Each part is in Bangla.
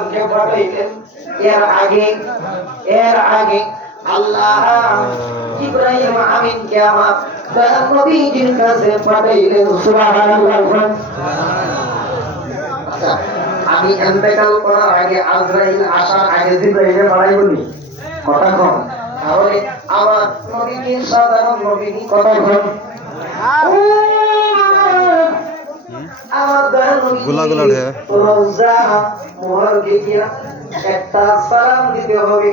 ইব্রাহিমকে পাঠাইলেন। এর আগে আল্লাহ ইব্রাহিম আমিনকে আমার দয়াল নবীজির কাছে পাঠাইলেন। সুবহানাল্লাহ। আচ্ছা, আমি ইন্তেকাল করার আগে আজরাইল আসার আগে জিবরাইলে পাঠাইবনি কথা কম। তাহলে আমার নবীকে সাধারণ নবীকে কথা কম। আমার দয়াল নবী রওজা মুবারকে গিয়া একটা সালাম দিতে হবে।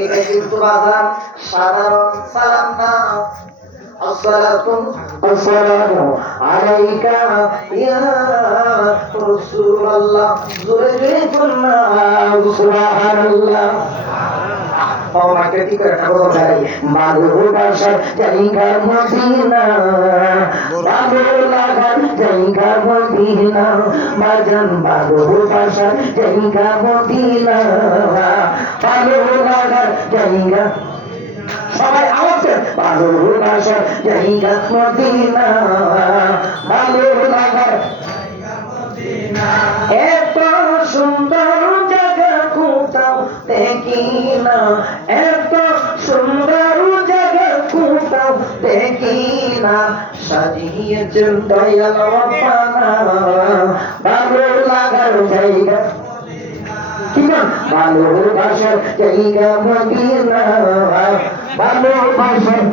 এটা কিন্তু বাজার সাধারণ সালাম না। আসসালাতু আলাইকা ইয়া রাসূলুল্লাহ। জোরে জোরে বলনা সুবহানাল্লাহ। আমাকে কি করে ঠাকুর ভাই ভালোবাসার জায়গা মদিনা, ভালোলাগার জায়গা মদিনা, বাজান ভালোবাসার জায়গা মদিনা, ভালোলাগার জায়গা। সবাই আমাকে ভালোবাসার জায়গা মদিনা, ভালোলাগার এত সুন্দর জায়গা কোথাও দেখি না, এত সুন্দর জায়গা কোথাও দেখি না, সাজিয়েছেন দয়াল রব্বানা ভালো লাগার জায়গা। ভালোবাসার জায়গা মদিনা, ভালোবাসার